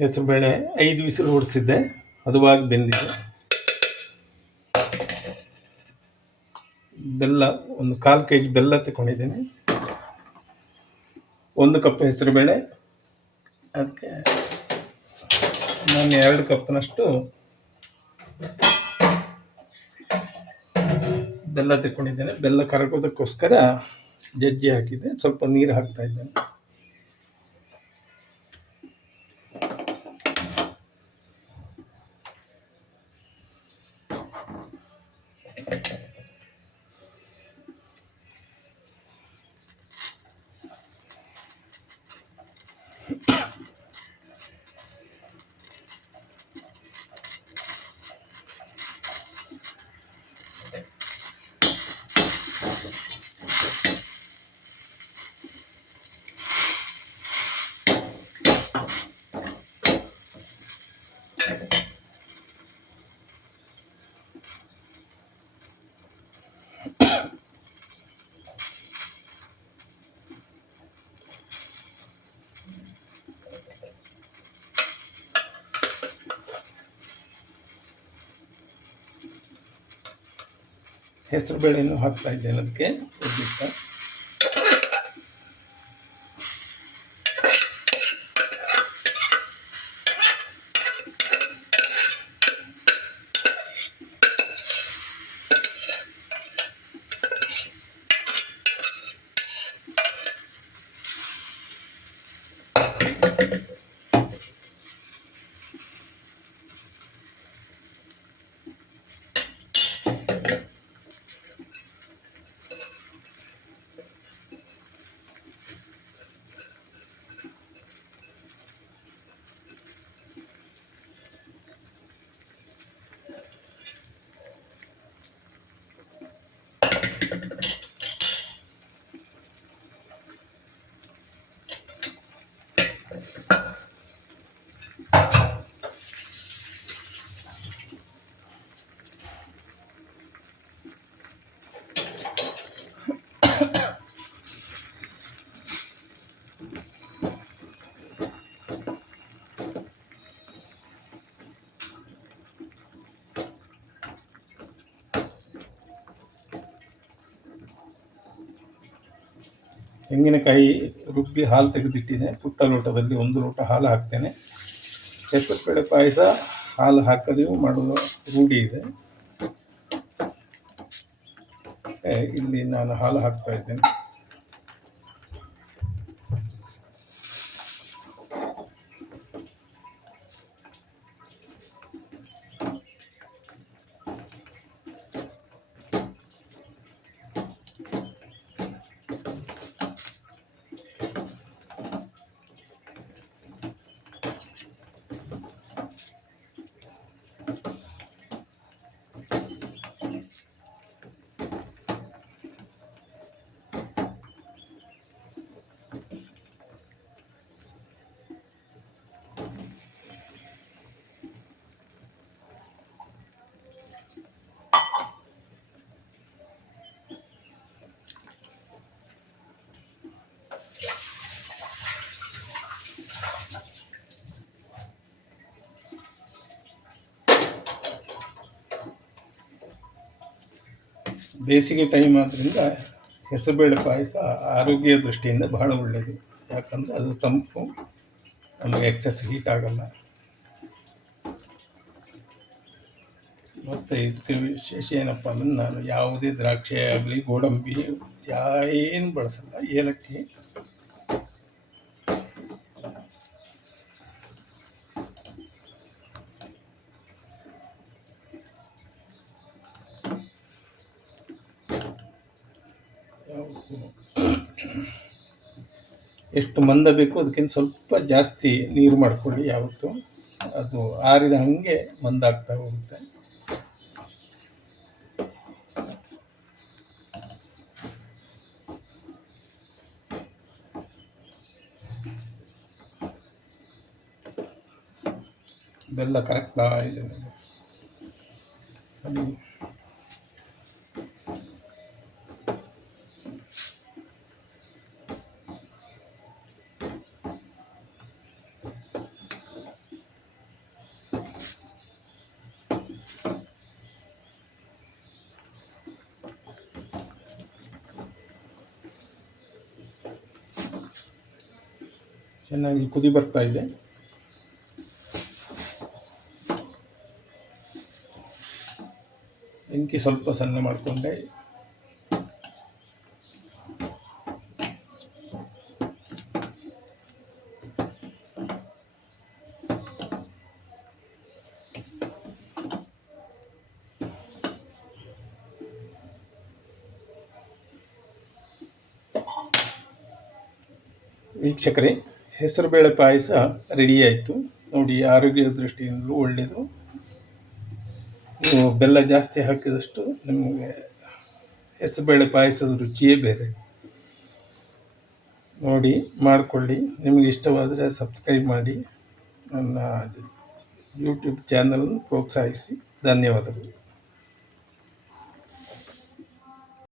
ಹೆಸರುಬೇಳೆ 5 ವಿಸಿಲ್ ಓಡಿಸಿದ್ದೆ, ಹದವಾಗಿ ಬೆಂದಿದೆ. ಬೆಲ್ಲ ಒಂದು 1/4 kg ಬೆಲ್ಲ ತಗೊಂಡಿದ್ದೀನಿ. 1 ಕಪ್ ಹೆಸರುಬೇಳೆ, ಅದಕ್ಕೆ ನಾನು 2 ಕಪ್ನಷ್ಟು ಬೆಲ್ಲ ತಗೊಂಡಿದ್ದೇನೆ. ಬೆಲ್ಲ ಕರಗೋದಕ್ಕೋಸ್ಕರ ಜಜ್ಜಿ ಹಾಕಿದ್ದೆ. ಸ್ವಲ್ಪ ನೀರು ಹಾಕ್ತಾ ಇದ್ದೇನೆ. ಹೆಸರುಬೇಳೆಯನ್ನು ಹಾಕ್ತಾ ಇದ್ದೇನೆ ಅದಕ್ಕೆ. ತೆಂಗಿನಕಾಯಿ ರುಬ್ಬಿ ಹಾಲು ತೆಗೆದಿಟ್ಟಿದೆ. ಪುಟ್ಟ ಲೋಟದಲ್ಲಿ 1 ಲೋಟ ಹಾಲು ಹಾಕ್ತೇನೆ. ಹೆಸರುಬೇಳೆ ಪಾಯಸ ಹಾಲು ಹಾಕದೆಯೂ ಮಾಡಲು ರೂಢಿ ಇದೆ. ಇಲ್ಲಿ ನಾನು ಹಾಲು ಹಾಕ್ತಾ ಇದ್ದೇನೆ. ಬೇಸಿಗೆ ಟೈಮ್ ಆದ್ದರಿಂದ ಹೆಸರುಬೇಳೆ ಪಾಯಸ ಆರೋಗ್ಯ ದೃಷ್ಟಿಯಿಂದ ಬಹಳ ಒಳ್ಳೆಯದು. ಯಾಕಂದರೆ ಅದು ತಂಪು, ನಮಗೆ ಎಕ್ಸಸ್ ಹೀಟ್ ಆಗಲ್ಲ. ಮತ್ತು ಇದಕ್ಕೆ ವಿಶೇಷ ಏನಪ್ಪ ಅಂದರೆ, ನಾನು ಯಾವುದೇ ದ್ರಾಕ್ಷಿ ಆಗಲಿ, ಗೋಡಂಬಿ ಏನು ಬಳಸಲ್ಲ. ಏಲಕ್ಕಿ, ಎಷ್ಟು ಮಂದ ಬೇಕು ಅದಕ್ಕಿಂತ ಸ್ವಲ್ಪ ಜಾಸ್ತಿ ನೀರು ಮಾಡಿಕೊಳ್ಳಿ ಯಾವತ್ತು. ಅದು ಆರಿದ ಹಾಗೆ ಮಂದಾಗ್ತಾ ಹೋಗುತ್ತೆ. ಬೆಲ್ಲ ಕರೆಕ್ಟ್ ಇದೆ ಸರಿ. ಚೆನ್ನಾಗಿ ಕುದಿ ಬರ್ತಾ ಇದೆ. ಬೆಂಕಿ ಸ್ವಲ್ಪ ಸಣ್ಣ ಮಾಡಿಕೊಂಡೆ. ವೀಕ್ಷಕರೇ, ಹೆಸರುಬೇಳೆ ಪಾಯಸ ರೆಡಿ ಆಯಿತು ನೋಡಿ. ಆರೋಗ್ಯದ ದೃಷ್ಟಿಯಿಂದಲೂ ಒಳ್ಳೆಯದು. ನೀವು ಬೆಲ್ಲ ಜಾಸ್ತಿ ಹಾಕಿದಷ್ಟು ನಿಮಗೆ ಹೆಸರುಬೇಳೆ ಪಾಯಸದ ರುಚಿಯೇ ಬೇರೆ. ನೋಡಿ, ಮಾಡಿಕೊಳ್ಳಿ. ನಿಮಗೆ ಇಷ್ಟವಾದರೆ ಸಬ್ಸ್ಕ್ರೈಬ್ ಮಾಡಿ. ನನ್ನ ಯೂಟ್ಯೂಬ್ ಚಾನಲನ್ನು ಪ್ರೋತ್ಸಾಹಿಸಿ. ಧನ್ಯವಾದಗಳು.